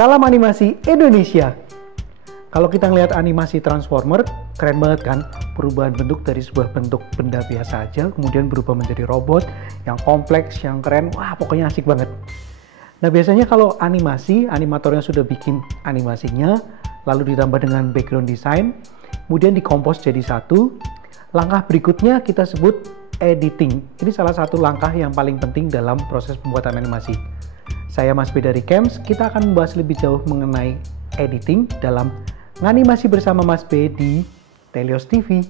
Salam animasi Indonesia. Kalau kita ngelihat animasi Transformer, keren banget kan? Perubahan bentuk dari sebuah bentuk benda biasa aja, kemudian berubah menjadi robot yang kompleks, yang keren. Wah, pokoknya asik banget. Nah, biasanya kalau animasi, animatornya sudah bikin animasinya, lalu ditambah dengan background design, kemudian dikompos jadi satu. Langkah berikutnya kita sebut editing. Ini salah satu langkah yang paling penting dalam proses pembuatan animasi. Saya Mas B dari Camps, kita akan membahas lebih jauh mengenai editing dalam nganimasi bersama Mas B di Telios TV.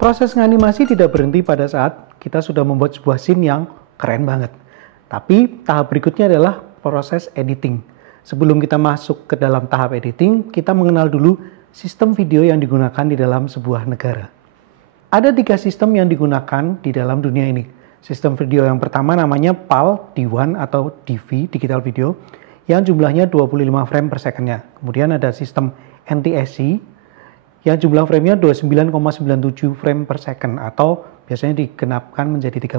Proses nganimasi tidak berhenti pada saat kita sudah membuat sebuah scene yang keren banget. Tapi tahap berikutnya adalah proses editing. Sebelum kita masuk ke dalam tahap editing, kita mengenal dulu sistem video yang digunakan di dalam sebuah negara. Ada 3 sistem yang digunakan di dalam dunia ini. Sistem video yang pertama namanya PAL D1 atau DV, Digital Video, yang jumlahnya 25 frame per second-nya. Kemudian ada sistem NTSC yang jumlah frame-nya 29,97 frame per second atau biasanya digenapkan menjadi 30.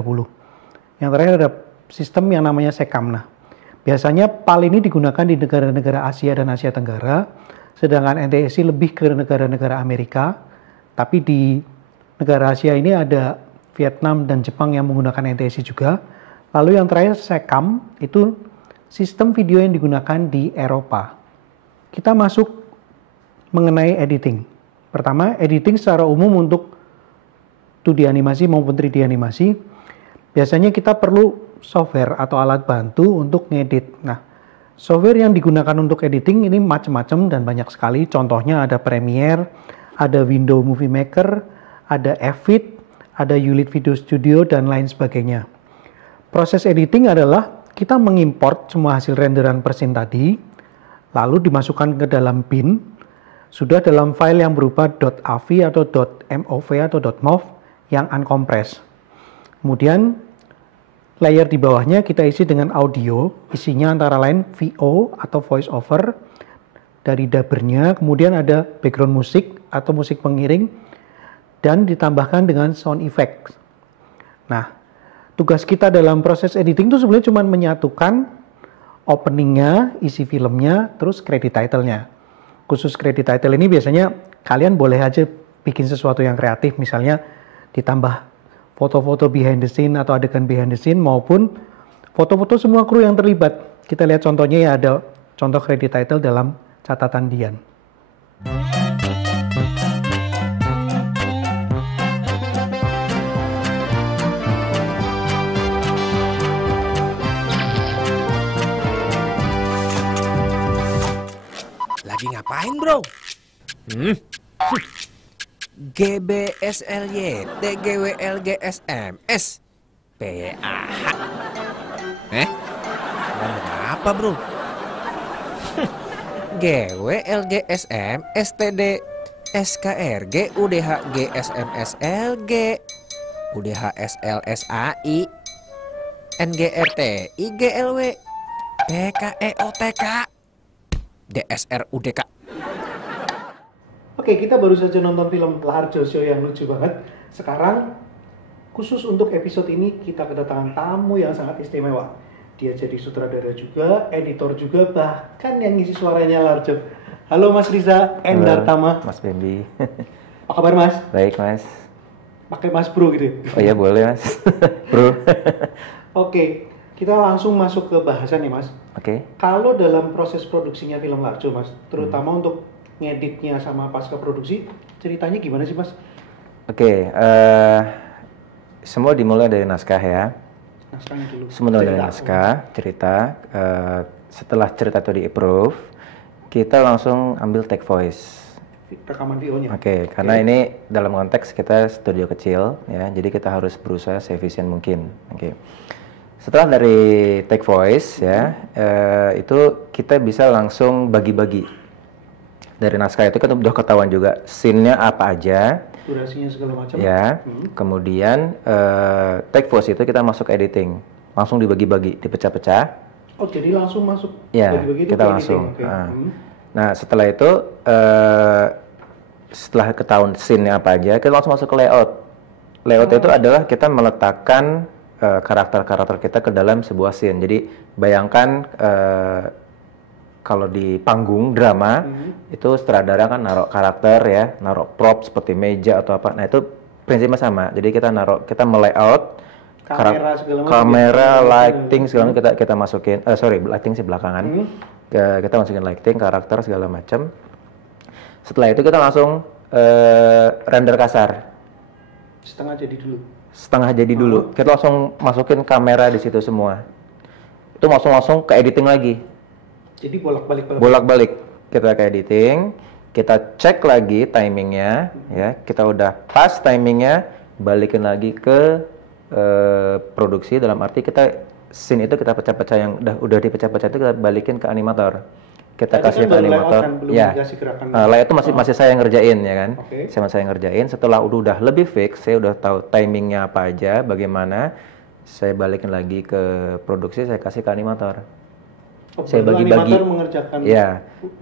Yang terakhir ada sistem yang namanya SECAM. Nah, biasanya PAL ini digunakan di negara-negara Asia dan Asia Tenggara, sedangkan NTSC lebih ke negara-negara Amerika. Tapi di negara Asia ini ada Vietnam dan Jepang yang menggunakan NTSC juga. Lalu yang terakhir SECAM itu sistem video yang digunakan di Eropa. Kita masuk mengenai editing. Pertama, editing secara umum untuk 2D animasi maupun 3D animasi. Biasanya kita perlu software atau alat bantu untuk ngedit. Nah, software yang digunakan untuk editing ini macam-macam dan banyak sekali. Contohnya ada Premiere, ada Windows Movie Maker, ada Avid, ada Ulit Video Studio, dan lain sebagainya. Proses editing adalah kita mengimport semua hasil renderan per scene tadi, lalu dimasukkan ke dalam bin, sudah dalam file yang berupa .av atau .mov atau .mov yang uncompressed. Kemudian layer di bawahnya kita isi dengan audio, isinya antara lain VO atau voice over dari dubbernya, kemudian ada background musik atau musik pengiring, dan ditambahkan dengan sound effect. Nah, tugas kita dalam proses editing itu sebenarnya cuma menyatukan openingnya, isi filmnya, terus credit title-nya. Khusus credit title ini biasanya kalian boleh aja bikin sesuatu yang kreatif, misalnya ditambah foto-foto behind the scene atau adegan behind the scene maupun foto-foto semua kru yang terlibat. Kita lihat contohnya ya, ada contoh credit title dalam catatan Dian. Lagi ngapain, bro? GBSLY, TGWLGSMS, PAH. Apa, bro? GWLGSM, STD, SKRG, UDH, GSMSLG, UDH, SLSAI, NGRT, IGLW, PKEOTK, DSR, UDK. Oke, kita baru saja nonton film Larjo Show yang lucu banget. Sekarang, khusus untuk episode ini, kita kedatangan tamu yang sangat istimewa. Dia jadi sutradara juga, editor juga, bahkan yang ngisi suaranya Larjo. Halo Mas Riza Endartama. Mas Bendi. Apa kabar Mas? Baik Mas. Pakai Mas Bro gitu. Oh iya boleh Mas. Bro. Oke, kita langsung masuk ke bahasan nih Mas. Oke. Kalau dalam proses produksinya film Larjo Mas, terutama untuk ngeditnya sama pasca produksi, ceritanya gimana sih Mas? Oke, semua dimulai dari naskah ya. Naskahnya dulu. Semua dari naskah, cerita. Setelah cerita itu di-approve, kita langsung ambil take voice. Rekaman VO-nya. Oke, karena ini dalam konteks kita studio kecil ya, jadi kita harus berusaha seefisien mungkin. Oke. Setelah dari take voice ya, itu kita bisa langsung bagi-bagi. Dari naskah itu kan udah ketahuan juga scene-nya apa aja, durasinya segala macam. Ya, kemudian take voice itu kita masuk editing, langsung dibagi-bagi, dipecah-pecah. Oh, jadi langsung masuk Ya, bagi-bagi kita itu langsung. editing. Nah, setelah itu, setelah ketahuan scene-nya apa aja, kita langsung masuk ke layout. Layout itu adalah kita meletakkan karakter-karakter kita ke dalam sebuah scene. Jadi bayangkan kalau di panggung drama itu sutradara kan naruh karakter ya, naruh prop seperti meja atau apa. Nah itu prinsipnya sama. Jadi kita melayout kamera, lighting segala macam kita masukin. Lighting sih belakangan. Kita masukin lighting, karakter segala macam. Setelah itu kita langsung render kasar. Setengah jadi dulu. Kita langsung masukin kamera di situ semua. Itu langsung ke editing lagi. Jadi bolak-balik. Bolak-balik kita ke editing, kita cek lagi timingnya, ya. Kita udah pas timingnya, balikin lagi ke produksi. Dalam arti kita scene itu kita pecah-pecah yang udah dipecah-pecah itu kita balikin ke animator. Kita kasih ke animator. Ya. Layout itu masih saya ngerjain ya kan. Saya ngerjain. Setelah udah lebih fix, saya udah tahu timingnya apa aja, bagaimana. Saya balikin lagi ke produksi, saya kasih ke animator. Saya bagi-bagi,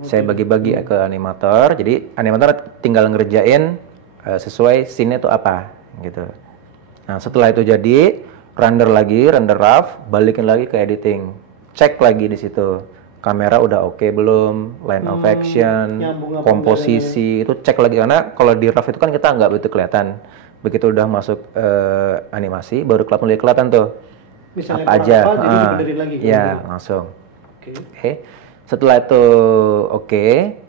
saya bagi-bagi ke animator. Jadi animator tinggal ngerjain sesuai scene itu apa, gitu. Nah setelah itu jadi render rough, balikin lagi ke editing, cek lagi di situ kamera udah oke belum, line of action, komposisi itu cek lagi karena kalau di rough itu kan kita nggak begitu kelihatan. Begitu udah masuk animasi, baru mulai kelihatan tuh. Misalnya apa aja, jadi dibenerin lagi. Ya langsung. Oke. Setelah itu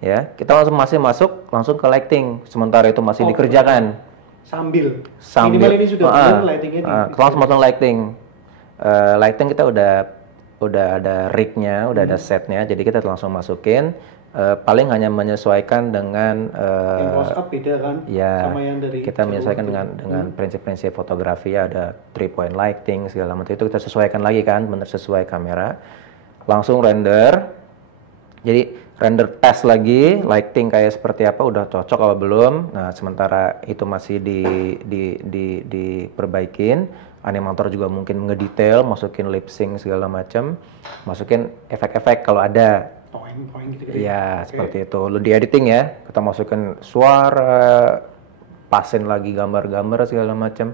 ya kita masuk langsung ke lighting. Sementara itu masih dikerjakan. Sambil. Minimal ini sudah benar lightingnya. Langsung masuk lighting. Lighting kita udah ada rig-nya, udah ada setnya. Jadi kita langsung masukin. Paling hanya menyesuaikan dengan yang close up beda kan? Ya. Sama yang dari kita menyesuaikan dengan prinsip-prinsip fotografi. Ada 3-point lighting segala macam itu kita sesuaikan lagi kan, benar sesuai kamera. Langsung render, jadi render tes lagi, lighting kayak seperti apa, udah cocok apa belum. Nah sementara itu masih diperbaikin, animator juga mungkin ngedetail, masukin lip sync segala macam, masukin efek-efek kalau ada. Poin gitu ya. Seperti itu. Lalu di editing ya, kita masukin suara, pasin lagi gambar-gambar segala macam,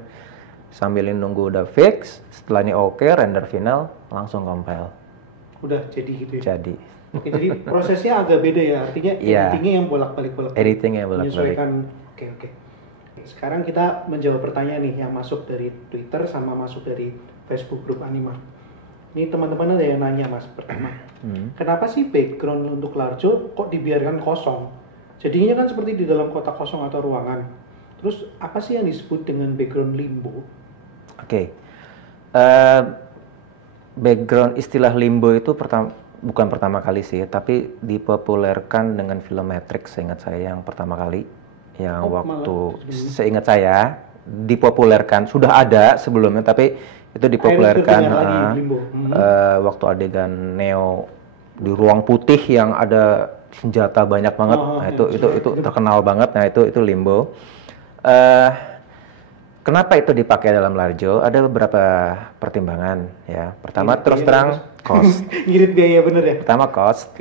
sambilin nunggu udah fix. Setelah ini render final, langsung compile. Udah jadi gitu ya? Jadi. Oke, jadi prosesnya agak beda ya, artinya editingnya yang bolak-balik. Editingnya bolak-balik. Oke. Sekarang kita menjawab pertanyaan nih yang masuk dari Twitter sama masuk dari Facebook grup Anima. Ini teman-teman ada yang nanya mas, pertama. Kenapa sih background untuk Larjo kok dibiarkan kosong? Jadinya kan seperti di dalam kotak kosong atau ruangan. Terus apa sih yang disebut dengan background limbo? Oke. Background istilah limbo itu bukan pertama kali sih, tapi dipopulerkan dengan film Matrix seingat saya yang pertama kali, yang seingat saya dipopulerkan, sudah ada sebelumnya tapi itu dipopulerkan waktu adegan Neo di ruang putih yang ada senjata banyak banget. Itu terkenal banget. Nah itu limbo. Kenapa itu dipakai dalam Larjo? Ada beberapa pertimbangan ya. Pertama terus terang cost. Ngirit biaya bener ya? Pertama cost.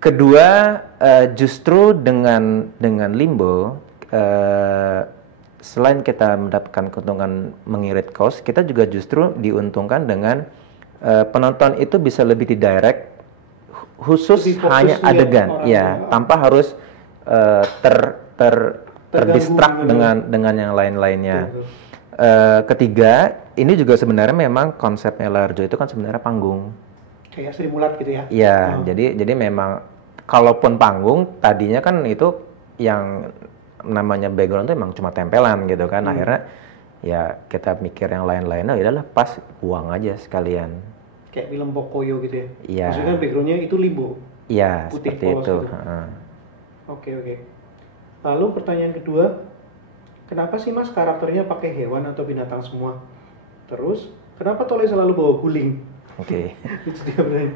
Kedua justru dengan limbo selain kita mendapatkan keuntungan mengirit cost, kita juga justru diuntungkan dengan penonton itu bisa lebih didirect khusus hanya adegan ya, tanpa harus terdistrak dengan yang lain-lainnya. Ketiga, ini juga sebenarnya memang konsepnya Larjo itu kan sebenarnya panggung. Kayak Sri Mulat gitu ya? Iya, jadi memang kalaupun panggung tadinya kan itu yang namanya background itu memang cuma tempelan gitu kan. Akhirnya ya kita mikir yang lain-lainnya, ya udahlah pas buang aja sekalian. Kayak film Pocoyo gitu ya? Iya. Maksudnya backgroundnya itu limbo? Iya, seperti itu. Gitu. Oke. Lalu pertanyaan kedua, kenapa sih mas karakternya pakai hewan atau binatang semua? Terus, kenapa Tole selalu bawa guling? Oke. Itu dia berarti.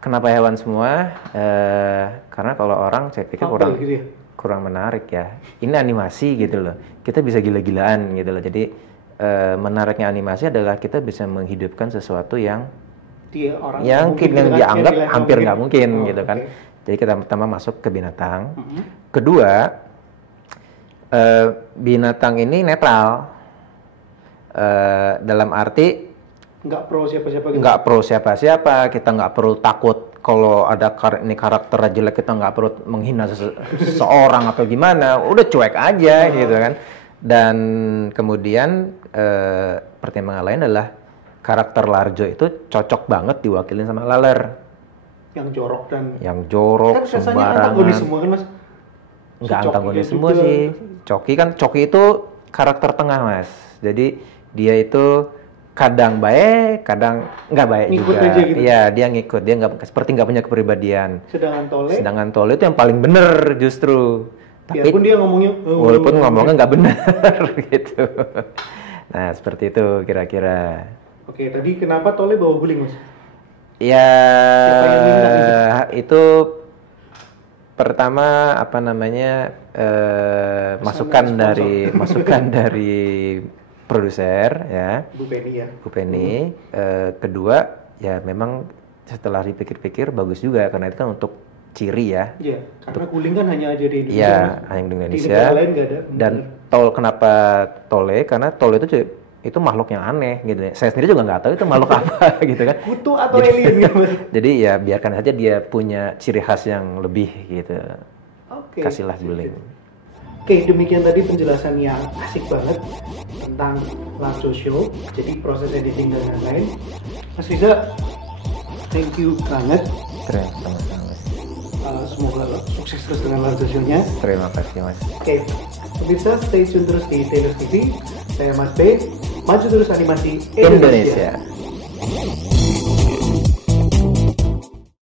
Kenapa hewan semua? Karena kalau orang saya pikir kurang menarik ya. Ini animasi gitu loh. Kita bisa gila-gilaan gitu loh. Jadi menariknya animasi adalah kita bisa menghidupkan sesuatu yang dianggap hampir nggak mungkin gitu kan. Jadi kita pertama masuk ke binatang. Kedua, binatang ini netral. Dalam arti Nggak pro siapa-siapa gitu. nggak pro siapa-siapa, kita nggak perlu takut kalau ada ini karakter jelek, kita nggak perlu menghina seseorang atau gimana, udah cuek aja gitu kan. Dan kemudian pertimbangan lain adalah karakter Larjo itu cocok banget diwakilin sama Laler. Yang jorok dan Yang jorok, kan kesannya sembarangan. antagonis semua kan Mas? Nggak Si antagonis Coki semua juga. sih. Coki itu karakter tengah, Mas. Jadi dia itu kadang baik, kadang nggak baik Ngikut juga. aja gitu. Iya, dia ngikut. Dia seperti nggak punya kepribadian. Sedangkan Tole itu yang paling bener justru. Tapi biarpun dia ngomongnya walaupun ngomongnya nggak bener gitu. Nah, seperti itu kira-kira. Oke, tadi kenapa Tole bawa guling Mas? Ya, Siapa yang minta itu pertama apa namanya masukan dari produser ya, Bu Penny ya. Bu Penny. Kedua ya memang setelah dipikir-pikir bagus juga karena itu kan untuk ciri ya. Iya, karena guling kan hanya aja di Indonesia. Iya, Mas. hanya di Di Indonesia. negara lain nggak ada. Dan kenapa Tole? Karena Tole itu makhluk yang aneh gitu. Saya sendiri juga nggak tahu itu makhluk apa gitu kan. kutu atau alien gitu Mas? Jadi ya biarkan saja dia punya ciri khas yang lebih gitu. Oke. Kasihlah guling. Oke, demikian tadi penjelasan yang asik banget tentang Larjo Show. Jadi proses editing dan lain-lain. Mas Riza, thank you banget. Terima kasih. Semoga sukses terus dengan Larjo Show-nya. Terima kasih, Mas. Oke, pemirsa stay tune terus di Taylor TV. Saya Mas B, maju terus animasi Indonesia. Indonesia.